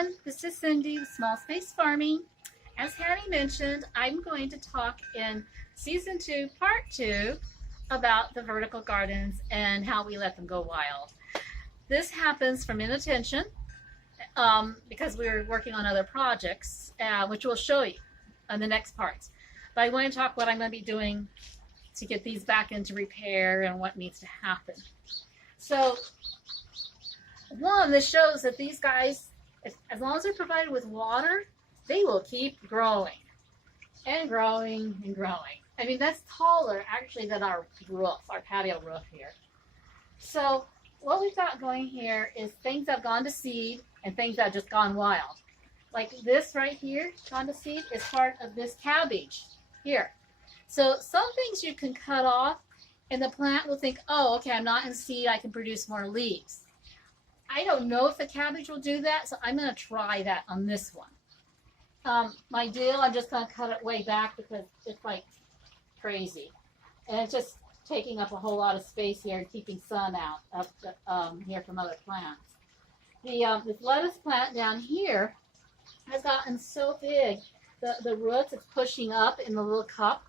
everyone, this is Cindy with Small Space Farming. As Hattie mentioned, I'm going to talk in Season 2, Part 2 about the vertical gardens and how we let them go wild. This happens from inattention because we're working on other projects, which we'll show you on the next parts. But I want to talk what I'm going to be doing to get these back into repair and what needs to happen. So, one, this shows that these guys, as long as they're provided with water, they will keep growing and growing and growing. I mean, that's taller actually than our roof, our patio roof here. So what we've got going here is things that have gone to seed and things that have just gone wild. Like this right here, gone to seed, is part of this cabbage here. So some things you can cut off and the plant will think, oh, okay, I'm not in seed, I can produce more leaves. I don't know if the cabbage will do that, so I'm going to try that on this one. My dill, I'm just going to cut it way back because it's like crazy. And it's just taking up a whole lot of space here and keeping sun out of here from other plants. This lettuce plant down here has gotten so big, the roots is pushing up in the little cup.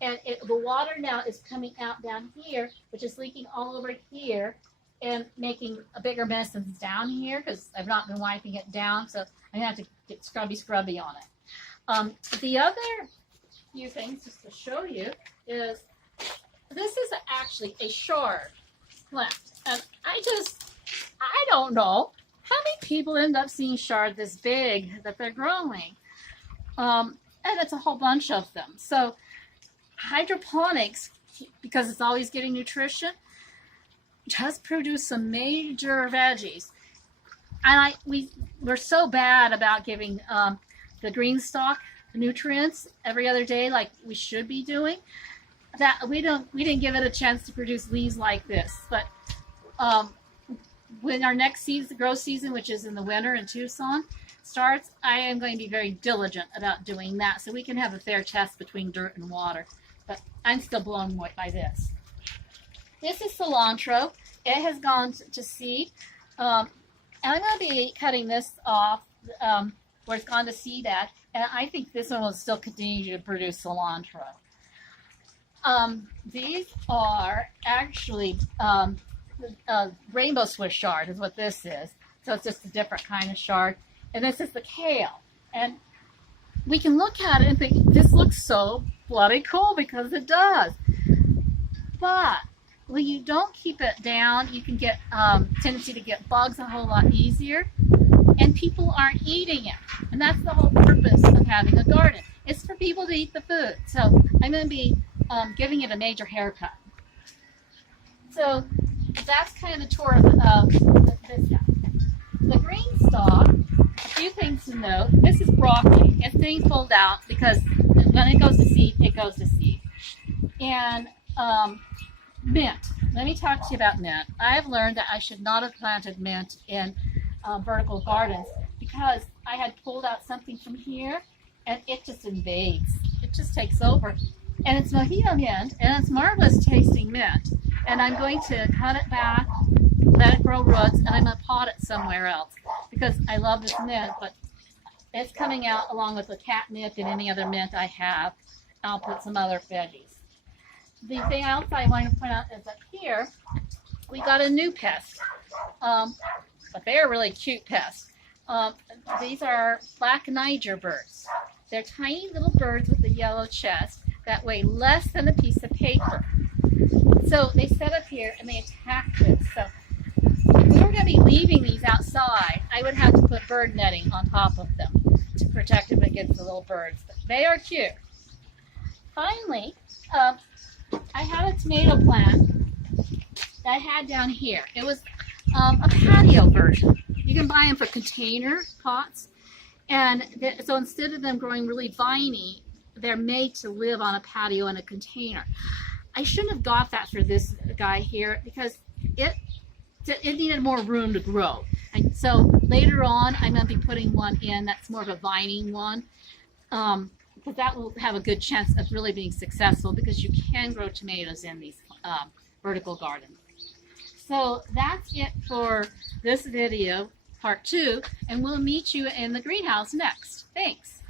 And the water now is coming out down here, which is leaking all over here and making a bigger mess than down here because I've not been wiping it down. So I'm going to have to get scrubby on it. The other few things just to show you is this is actually a chard plant. And I don't know how many people end up seeing chard this big that they're growing. And it's a whole bunch of them. So hydroponics, because it's always getting nutrition, just produce some major veggies. And we're so bad about giving the green stalk nutrients every other day like we should be doing that we didn't give it a chance to produce leaves like this. But when our next season, growth season, which is in the winter in Tucson, starts, I am going to be very diligent about doing that so we can have a fair test between dirt and water. But I'm still blown away by this. This is cilantro. It has gone to seed. And I'm going to be cutting this off where it's gone to seed at. And I think this one will still continue to produce cilantro. These are actually rainbow Swiss chard is what this is. So it's just a different kind of chard. And this is the kale. And we can look at it and think, this looks so bloody cool because it does. But when you don't keep it down, you can get tendency to get bugs a whole lot easier. And people aren't eating it. And that's the whole purpose of having a garden. It's for people to eat the food. So I'm going to be giving it a major haircut. So that's kind of the tour of this guy. The green stalk, a few things to note. This is broccoli. It's being pulled out because when it goes to seed, it goes to seed. And mint. Let me talk to you about mint. I've learned that I should not have planted mint in vertical gardens because I had pulled out something from here and it just invades. It just takes over. And it's mojito mint and it's marvelous tasting mint. And I'm going to cut it back, let it grow roots, and I'm going to pot it somewhere else because I love this mint, but it's coming out along with the catnip and any other mint I have. I'll put some other veggies. The thing else I want to point out is up here, we got a new pest, but they are really cute pests. These are black Niger birds. They're tiny little birds with a yellow chest that weigh less than a piece of paper. So they set up here and they attack this. So if we were going to be leaving these outside, I would have to put bird netting on top of them to protect them against the little birds. But they are cute. Finally, I had a tomato plant that I had down here. It was a patio version. You can buy them for container pots. And so instead of them growing really viney, they're made to live on a patio in a container. I shouldn't have got that for this guy here because it needed more room to grow. And so later on, I'm going to be putting one in that's more of a vining one because that will have a good chance of really being successful because you can grow tomatoes in these vertical gardens. So that's it for this video. part 2, and we'll meet you in the greenhouse next. Thanks.